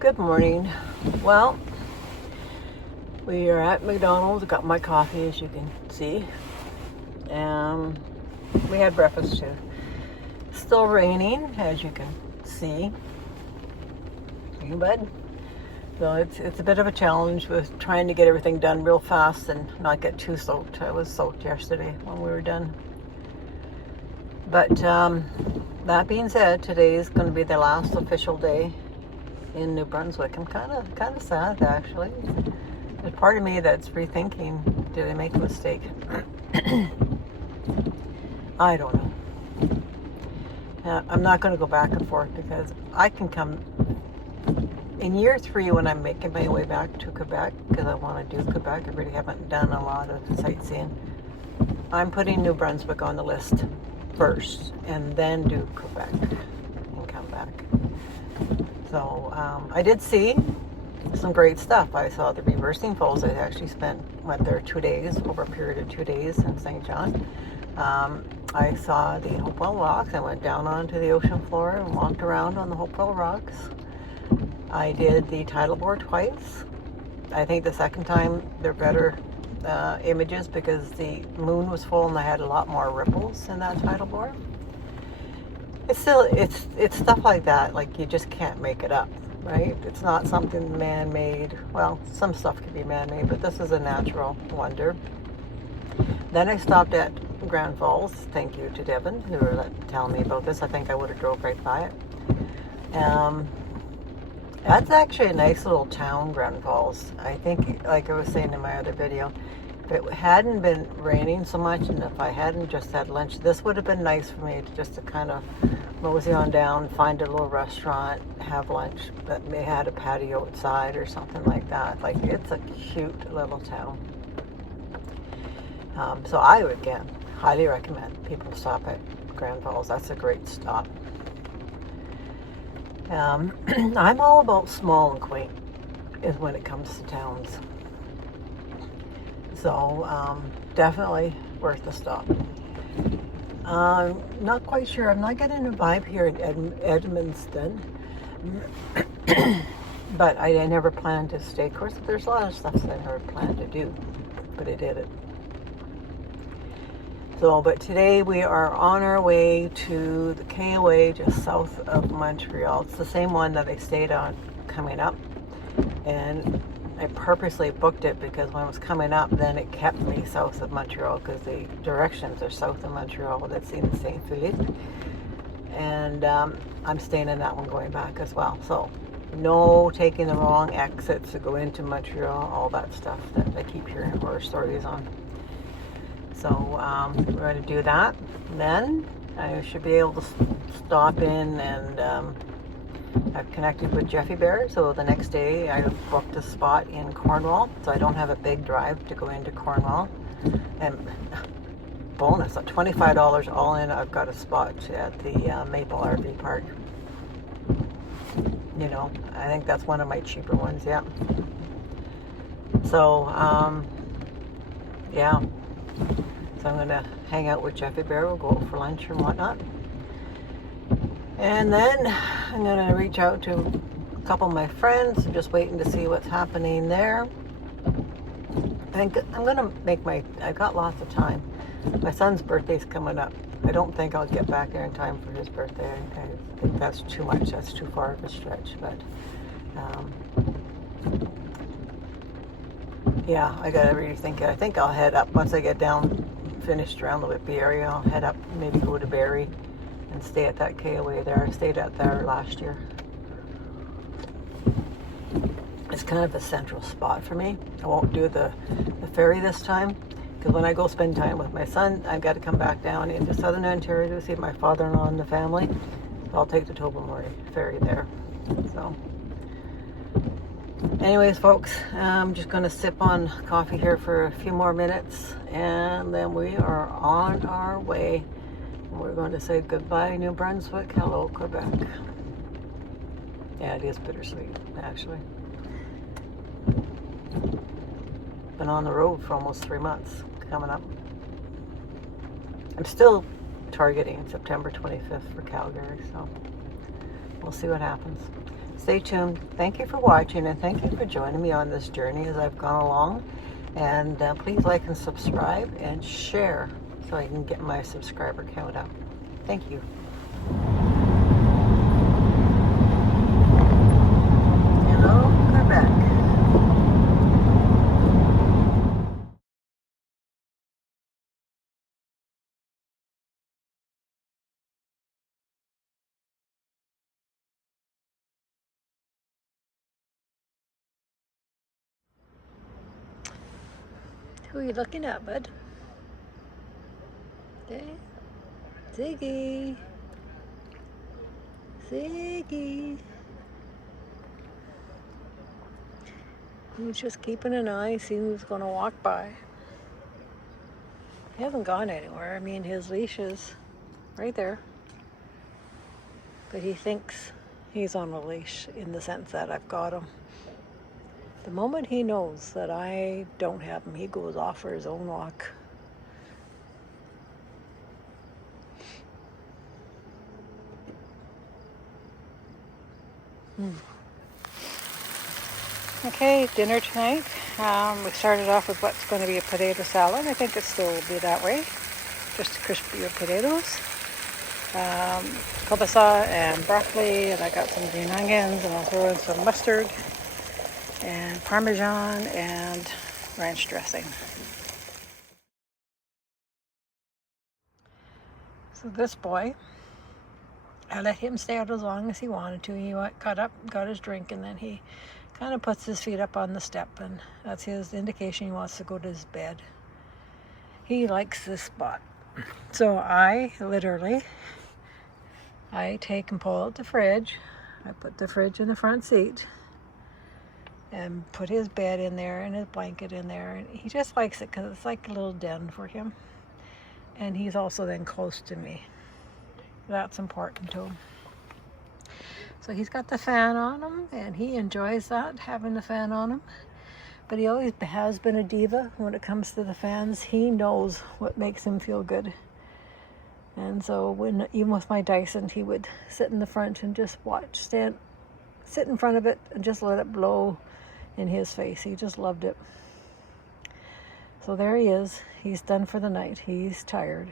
Good morning. Well, we are at McDonald's. Got my coffee, as you can see. We had breakfast too. Still raining, as you can see. But so it's a bit of a challenge with trying to get everything done real fast and not get too soaked. I was soaked yesterday when we were done. But that being said, today is going to be the last official day in New Brunswick. I'm kind of sad, actually. There's part of me that's rethinking, did I make a mistake? I don't know. I'm not going to go back and forth because I can come in year 3 when I'm making my way back to Quebec, because I want to do Quebec. I really haven't done a lot of sightseeing. I'm putting New Brunswick on the list first and then do Quebec and come back. So I did see some great stuff. I saw the reversing falls. I actually went there 2 days, over a period of 2 days in St. John. I saw the Hopewell Rocks. I went down onto the ocean floor and walked around on the Hopewell Rocks. I did the tidal bore twice. I think the second time they're better images because the moon was full and I had a lot more ripples in that tidal bore. It's stuff like that, like you just can't make it up, right? It's not something man-made. Well, some stuff can be man-made, but this is a natural wonder. Then I stopped at Grand Falls. Thank you to Devin who were telling me about this. I think I would have drove right by it. That's actually a nice little town, Grand Falls. I think, like I was saying in my other video, if it hadn't been raining so much and if I hadn't just had lunch, this would have been nice for me to kind of mosey on down, find a little restaurant, have lunch that may have a patio outside or something like that. Like, it's a cute little town. So I would, again, highly recommend people stop at Grand Falls. That's a great stop. I'm all about small and quaint is when it comes to towns. So definitely worth a stop. Not quite sure. I'm not getting a vibe here in Edmundston. But I never planned to stay. Of course, there's a lot of stuff that I never planned to do, but I did it. So, but today we are on our way to the KOA just south of Montreal. It's the same one that I stayed on coming up. And I purposely booked it because when I was coming up, then it kept me south of Montreal because the directions are south of Montreal. That's in St. Philippe. And I'm staying in that one going back as well. So no taking the wrong exits to go into Montreal, all that stuff that I keep hearing horror stories on. So we're going to do that. Then I should be able to stop in and I've connected with Jeffy Bear. So the next day I booked a spot in Cornwall. So I don't have a big drive to go into Cornwall. And bonus, at $25 all in, I've got a spot at the Maple RV Park. You know, I think that's one of my cheaper ones, yeah. So, yeah. So I'm going to hang out with Jeffy Bear. We'll go out for lunch and whatnot. And then I'm going to reach out to a couple of my friends. I'm just waiting to see what's happening there. I'm going to I've got lots of time. My son's birthday's coming up. I don't think I'll get back there in time for his birthday. I think that's too much. That's too far of a stretch. But, yeah, I got to really think. I think I'll head up once I get down, finished around the Whitby area. I'll head up, maybe go to Barrie and stay at that KOA there. I stayed at there last year. It's kind of a central spot for me. I won't do the ferry this time because when I go spend time with my son, I've got to come back down into Southern Ontario to see my father-in-law and the family. So I'll take the Tobermory ferry there. So anyways, folks, I'm just going to sip on coffee here for a few more minutes and then we are on our way. We're going to say goodbye, New Brunswick. Hello, Quebec. Yeah, it is bittersweet, actually. Been on the road for almost 3 months coming up. I'm still targeting September 25th for Calgary, so we'll see what happens. Stay tuned. Thank you for watching, and thank you for joining me on this journey as I've gone along. And please like and subscribe and share so I can get my subscriber count up. Thank you. Hello, Quebec. Who are you looking at, bud? Okay. Ziggy. Ziggy. He was just keeping an eye, seeing who's going to walk by. He hasn't gone anywhere. I mean, his leash is right there. But he thinks he's on a leash in the sense that I've got him. The moment he knows that I don't have him, he goes off for his own walk. Okay, dinner tonight. We started off with what's going to be a potato salad. I think it still will be that way. Just crispier potatoes. Kielbasa and broccoli, and I got some green onions, and I'll throw in some mustard and Parmesan and ranch dressing. So this boy, I let him stay out as long as he wanted to. He got up, got his drink, and then he kind of puts his feet up on the step, and that's his indication he wants to go to his bed. He likes this spot. So I take and pull out the fridge. I put the fridge in the front seat and put his bed in there and his blanket in there. And he just likes it because it's like a little den for him. And he's also then close to me. That's important to him. So he's got the fan on him, and he enjoys that, having the fan on him. But he always has been a diva when it comes to the fans. He knows what makes him feel good. And so even with my Dyson, he would sit in the front and just sit in front of it and just let it blow in his face. He just loved it. So there he is. He's done for the night. He's tired.